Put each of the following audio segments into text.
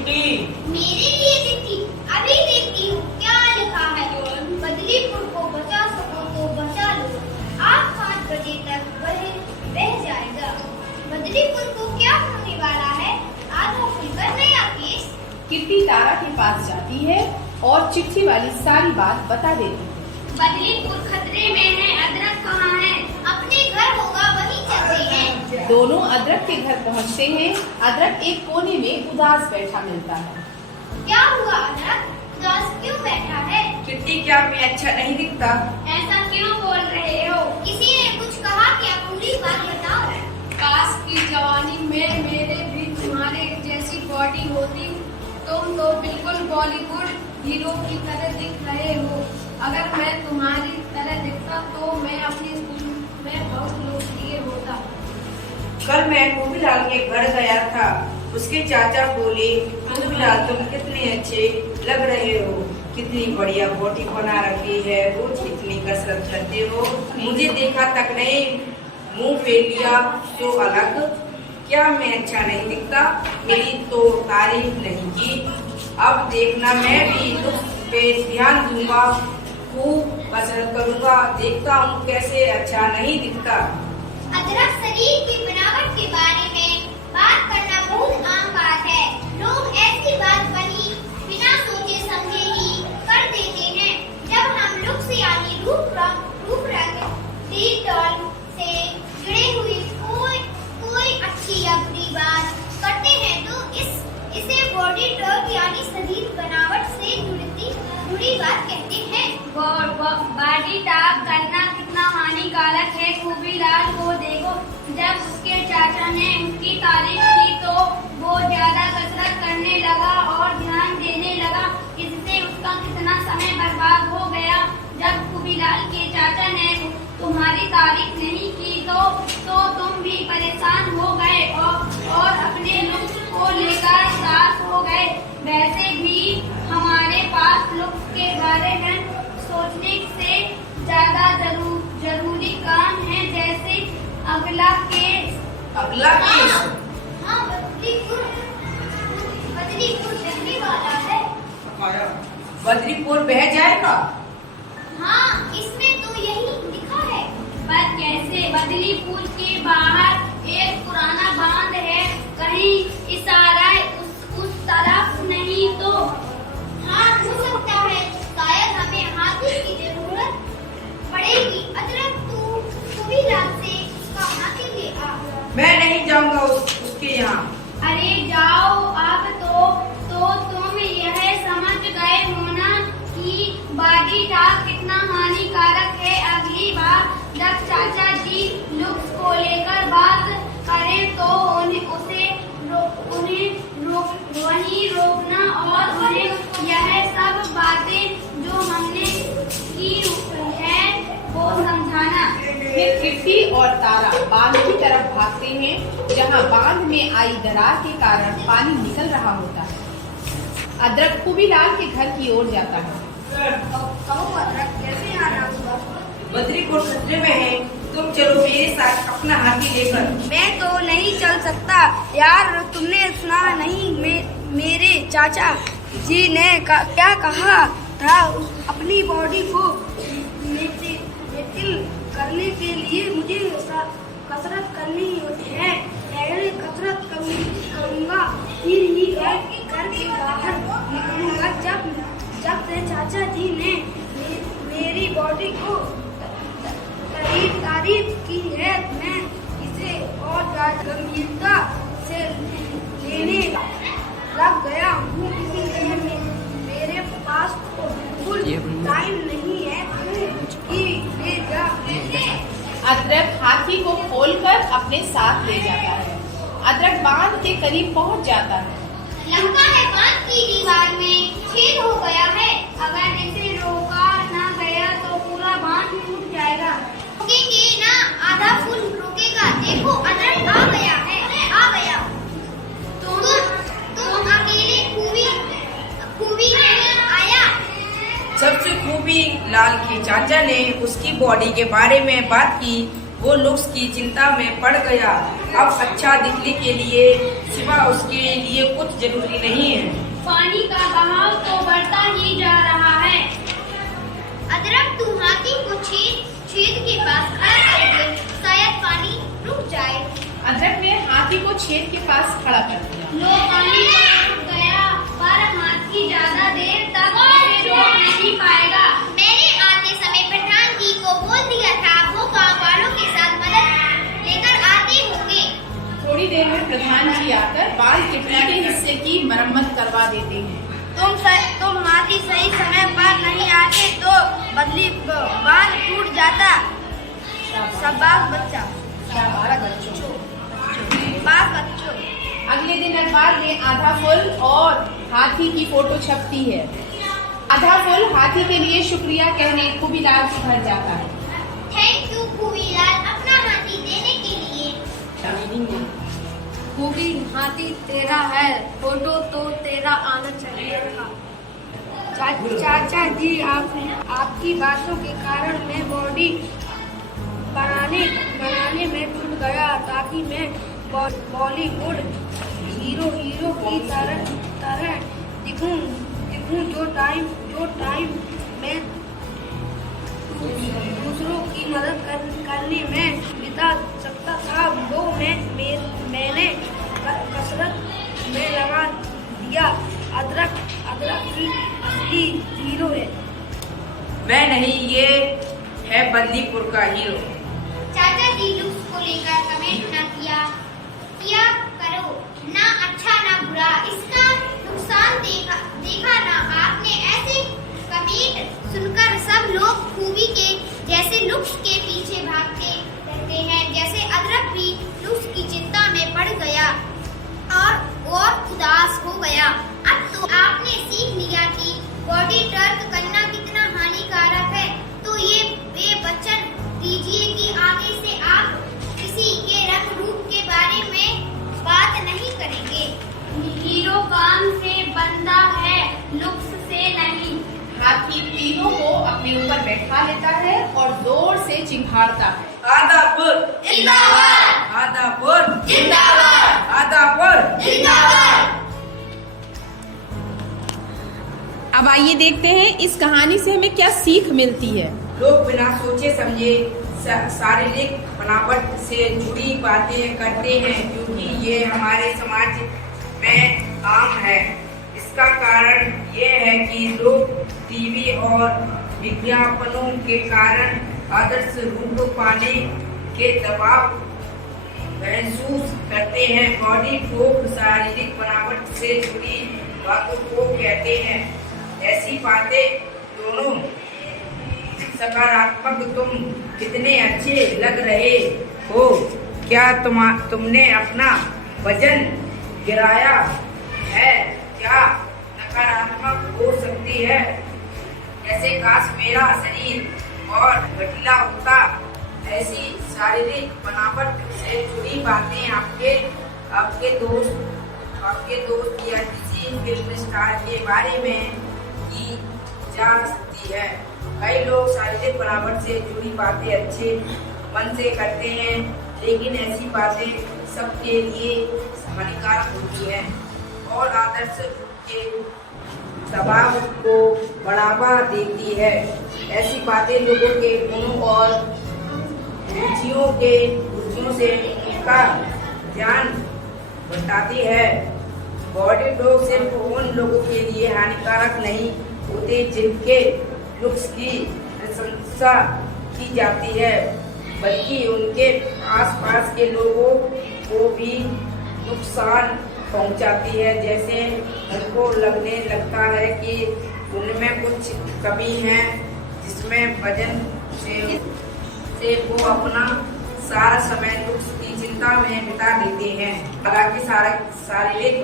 चिट्ठी। मेरे लिए चिट्ठी? अभी देखती हूँ क्या लिखा है। बदलीपुर को बचा सको तो बचा लो, आज 5 बजे तक बह जाएगा। बदलीपुर को क्या होने वाला है, आधा खुलकर नया केस। किट्टी तारा के पास जाती है और चिट्ठी वाली सारी बात बता देती है। बदलीपुर खतरे में है, अदरक कहाँ है? अपने घर होगा, वहीं चलते हैं। दोनों अदरक के घर पहुंचते हैं। अदरक एक कोने में उदास बैठा मिलता है। क्या हुआ अदरक, उदास क्यों बैठा है? चिट्ठी, क्या मैं अच्छा नहीं दिखता? ऐसा क्यों बोल रहे हो? किसी ने कुछ कहा क्या? पूरी बात बताओ। काश की जवानी में मेरे भी तुम्हारे जैसी बॉडी होती। तुम तो बिल्कुल बॉलीवुड हीरो की तरह दिख रहे हो। अगर मैं तुम्हारी तरह दिखता तो मैं अपनी स्कूल में बहुत लोकप्रिय होता। कल मैं खूबीलाल के घर गया था। उसके चाचा बोले, खूबीलाल तुम कितने अच्छे लग रहे हो, कितनी बढ़िया बॉडी बना रखी है, रोज कितनी कसरत करते हो, मुझे देखा तक नहीं, मुंह फेर लिया तो अलग। क्या मैं अच्छा नहीं दिखता? मेरी तो तारीफ नहीं की। अब देखना मैं भी लुक पे ध्यान दूंगा, खूब कसरत करूंगा, देखता हूँ कैसे अच्छा नहीं दिखता। अदरक, शरीर की बनावट के बारे में बात करना बहुत आम बात है। लोग ऐसी बात बनी बिना सोचे समझे ही कर देते हैं। जब हम लुक्स यानी रूप रंग दीद तौल से जुड़े हुए कोई अच्छी या बुरी बात करते हैं तो इसे बॉडी टॉक यानी शरीर बनावट से जुड़ी बात कहते हैं। बॉडी टाप करना कितना हानिकारक है। खूबीलाल को देखो, जब उसके चाचा ने उसकी तारीफ की तो वो ज्यादा कसरत करने लगा और ध्यान देने लगा। इससे उसका कितना समय बर्बाद हो गया। जब खूबीलाल के चाचा ने तुम्हारी तारीफ नहीं की तो तुम भी परेशान हो गए और अपने लुक्स को लेकर उदास हो गए। वैसे भी हमारे पास लुक्स के बारे में सोचने से ज्यादा जरूरी काम है, जैसे अगला केस। हाँ, बदलीपुर दिखने वाला है। बदलीपुर बह जाएगा? हाँ, इसमें तो यही लिखा है। पर कैसे? बदलीपुर के बाहर एक पुराना बांध है, कहीं इशारा उस तरफ नहीं तो? हाँ, हो सकता है, शायद हमें हाथी की जरूरत पड़ेगी। अदरक, तू खूबीलाल से उसका हाथी ले आ। मैं नहीं जाऊंगा उसके यहाँ। अरे जाओ, अब तो तुम यह समझ गए हो ना कि बॉडी टाप कितना हानिकारक है। अगली बार जब चाचा जी लुक्स को लेकर बात करें तो उन्हें वहीं रोकना और उन्हें यह सब बातें जो हमने की है वो समझाना। फिर किट्टी और तारा बांध की तरफ भागते हैं, जहां बांध में आई दरार के कारण पानी निकल रहा होता है। अदरक खूबीलाल के घर की ओर जाता है। कहो अदरक, कैसे आना हुआ? बदलीपुर खतरे में है, तुम चलो मेरे साथ अपना हाथी लेकर। मैं तो नहीं चल सकता यार, तुमने सुना नहीं मेरे चाचा जी ने क्या कहा था? अपनी बॉडी को मेंटेन करने के लिए मुझे कसरत करनी होती है। पहले कसरत करूंगा, फिर ही घर के बाहर निकलूंगा। जब से चाचा जी ने मेरी बॉडी को तारीफ की है, मैं इसे और गंभीरता से लेने लग गया हूँ। इसलिए मेरे पास तो बिल्कुल टाइम नहीं है कि ले जा। अदरक हाथी को खोलकर अपने साथ ले जाता है। अदरक बांध के करीब पहुंच जाता है। लगता है बांध की दीवार में छेद हो गया है। अगर इसे रोका ना गया तो पूरा बांध टूट जाएगा। रोकेंगे ना, आधा फूल रोकेगा। देखो अदरक आ गया है, आ गया। तुम अकेले खूबी नहीं आया। सबसे खूबीलाल के चाचा ने उसकी बॉडी के बारे में बात की वो लुक्स की चिंता में पड़ गया। अब अच्छा दिखने के लिए सिवा उसके लिए कुछ जरूरी नहीं है। पानी का बहाव तो बढ़ता ही जा रहा है। अदरक तू हाथी को छेद के पास खड़ा कर दे, शायद पानी रुक जाए। अदरक ने हाथी को छेद के पास खड़ा कर दिया। लो पानी तो रुक गया, पर हाथी ज्यादा देर तक इसे रोक नहीं पाएगा। मैंने आते समय प्रधान जी को बोल दिया था, वो गांव वालों के साथ मदद लेकर आते होंगे। थोड़ी देर में प्रधान जी आकर बांध के टूटे हिस्से की मरम्मत करवा देते हैं। तुम हाथी सही समय पर नहीं आते तो बदली बांध टूट जाता। शाबाश बच्चा, शाबाश बच्चों। शाबाश बच्चों। अगले दिन अखबार में आधा फुल और हाथी की फोटो छपती है। आधा फुल हाथी के लिए शुक्रिया कहने खूबीलाल के घर जाता है। थैंक यू खूबीलाल, अपना हाथी देने के लिए। खूबी हाथी तेरा है, फोटो तो तेरा आना चाहिए था। चाचा जी, आपकी बातों के कारण मैं बॉडी बनाने में जुट गया, ताकि मैं बॉलीवुड हीरो की तरह दिखूं। जो टाइम मैं दूसरों की मदद करने में बिता सकता था, वो मैंने कसरत में लगा दिया। अदरक की असली हीरो है। मैं नहीं, ये है बदलीपुर का हीरो। चाचा जी लुक्स को लेकर कमेंट ना किया करो, ना अच्छा ना बुरा, इसका नुकसान देखा ना आपने। ऐसे कमेंट सुनकर सब लोग खूबी के जैसे लुक्स के पीछे भागते रहते हैं। जैसे अदरक भी लुक्स की चिंता में पड़ गया और उदास हो गया। अब तो आपने सीख लिया कि बॉडी ट्रक करना कितना हानिकारक है, तो ये वचन दीजिए कि आगे से आप किसी के रंग रूप के बारे में बात नहीं करेंगे। हीरो काम से बंदा है, लुक्स से नहीं। हाथी तीनों को अपने ऊपर बैठा लेता है और जोर से चिंघाड़ता है। आदापुर जिंदाबाद, आदापुर जिंदाबाद, आदापुर जिंदाबाद। अब आइए देखते हैं इस कहानी से हमें क्या सीख मिलती है। लोग बिना सोचे समझे शारीरिक बनावट से जुड़ी बातें करते हैं, क्योंकि ये हमारे समाज में आम है। इसका कारण ये है कि लोग टीवी और विज्ञापनों के कारण आदर्श रूप पाने के दबाव महसूस करते हैं। बॉडी को शारीरिक बनावट से जुड़ी बातों को कहते हैं। ऐसी बातें दोनों सकारात्मक, तुम कितने अच्छे लग रहे हो, क्या तुमने अपना वजन गिराया है, क्या नकारात्मक हो सकती है, जैसे काश मेरा शरीर और गठीला होता। ऐसी शारीरिक बनावट से जुड़ी बातें आपके दोस्त या किसी फिल्म स्टार के बारे में की जा सकती है। कई लोग शारीरिक बनावट से जुड़ी बातें अच्छे मन से करते हैं, लेकिन ऐसी बातें सबके लिए हानिकारक होती हैं और आदर्श के दबाव को बढ़ावा देती है। ऐसी बातें लोगों के गुणों और रुचियों से उनका ध्यान भटकाती है। बॉडी टॉक सिर्फ उन लोगों के लिए हानिकारक नहीं होते जिनके लुक्स की प्रशंसा की जाती है, बल्कि उनके आसपास के लोगों को भी नुकसान पहुंचाती है। जैसे उनको लगने लगता है कि उनमें कुछ कमी है, जिसमें वजन से वो अपना सारा समय लुक्स की चिंता में बिता देते हैं। हालांकि शारीरिक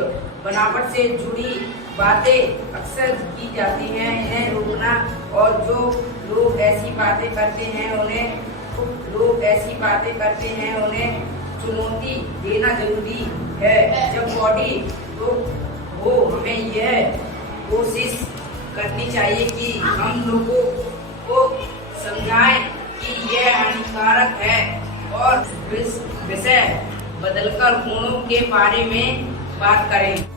बनावट से जुड़ी बातें अक्सर की जाती हैं, इन्हें रोकना और जो लोग ऐसी बातें करते हैं उन्हें चुनौती देना जरूरी है। जब बॉडी हो हमें यह कोशिश करनी चाहिए कि हम लोगों को समझाएं कि यह हानिकारक है विषय बदलकर गुणों के बारे में बात करें।